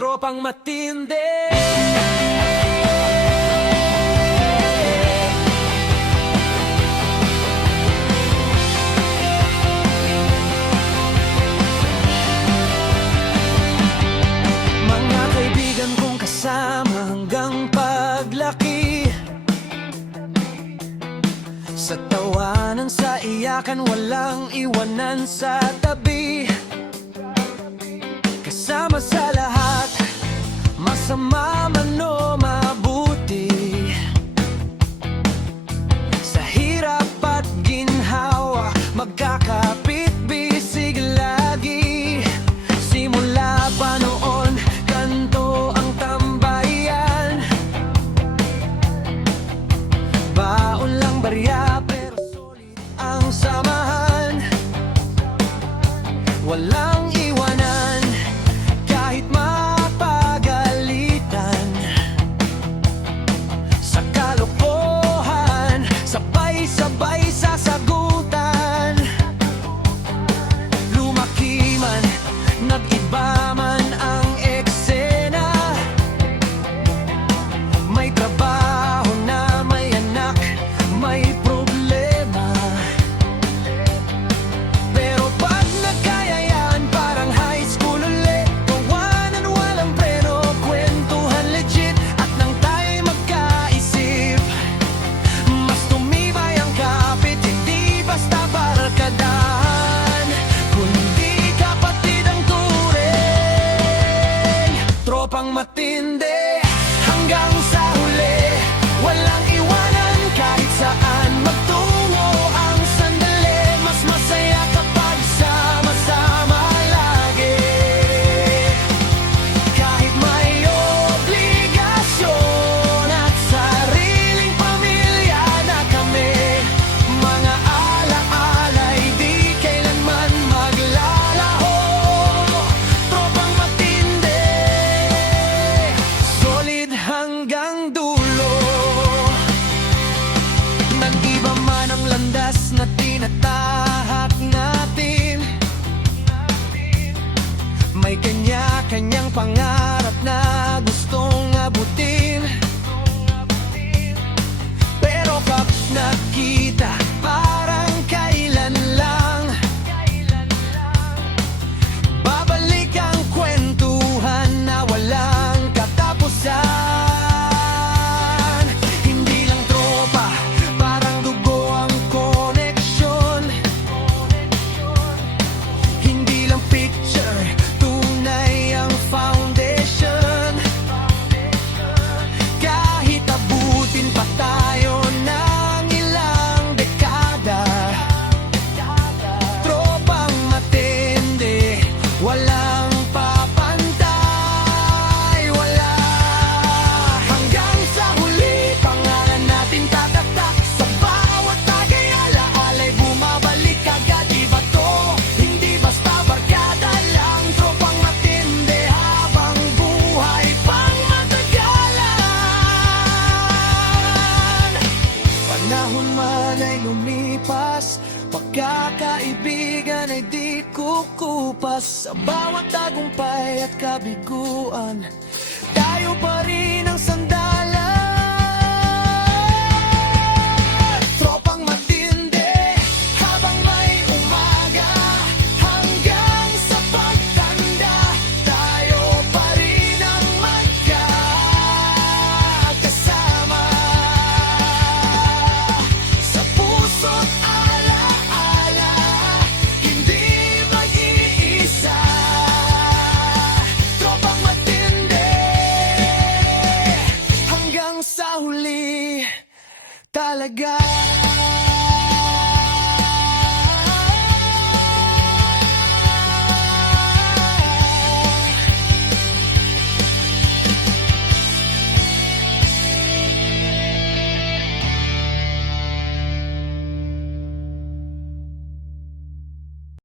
Tropang matindi. Mga kaibigan kong kasama hanggang paglaki, sa tawanan, sa iyakan, walang iwanan sa tabi. Kasama sa lahat, masama man o mabuti, sa hirap at ginhawa, magkakapit-bisig lagi. Simula pa noon, ganto ang tambayan. Baon lang barya, pero solid ang samahan. Walang iwanan, kahit mapagalitan. Sa kalokohan, sabay-sabay sasagutan. Lumaki man, nag-iba man ang eksena, may trabaho na, may anak, may problema. Pero pag nagkayayaan, parang high school ulit. Tawanan, walang preno, kwentuhan legit. At nang tayo'y magkaisip, mas tumibay ang kapit. Hindi basta barkadahan, kundi kapatid ang turing. Tropang matindi, hanggang sa huli, walang iwanan kahit saan magtungo ang sandali. Mas masaya kapag sama-sama lagi, kahit may obligasyon at sariling pamilya na kami. Mga ala-ala'y di kailanman maglalaho. Tropang matindi, solid hanggang dulo. Nag-iba man ang landas na tinatahak natin, may kanya-kanyang pangarap na gustong abutin. Pero pag nakita, parang kailan lang, babalik ang kwentuhan na walang katapusan. Hindi lang tropa, parang dugo ang koneksyon. Hindi lang picture, tunay ang foundation. Kahit abutin pa tayo ng ilang dekada, tropang matindi, walang papantay. Wala, hanggang sa huli, pangalan natin tatatak. Sa bawat tagay, ala-ala'y bumabalik agad. Iba to, hindi basta barkada lang. Tropang matindi, habang buhay pang matagalan. Panahon man ay lumipas, pagkakaibigan ay di kukupas. Sa bawat tagumpay at kabiguan, tayo pa rin ang sandalan. Tropang matindi, habang may umaga, hanggang sa pagtanda, tayo pa rin ang magkakasama. Sa puso't ala-ala, hindi mag-iisa. Tropang matindi, hanggang sa huli talaga.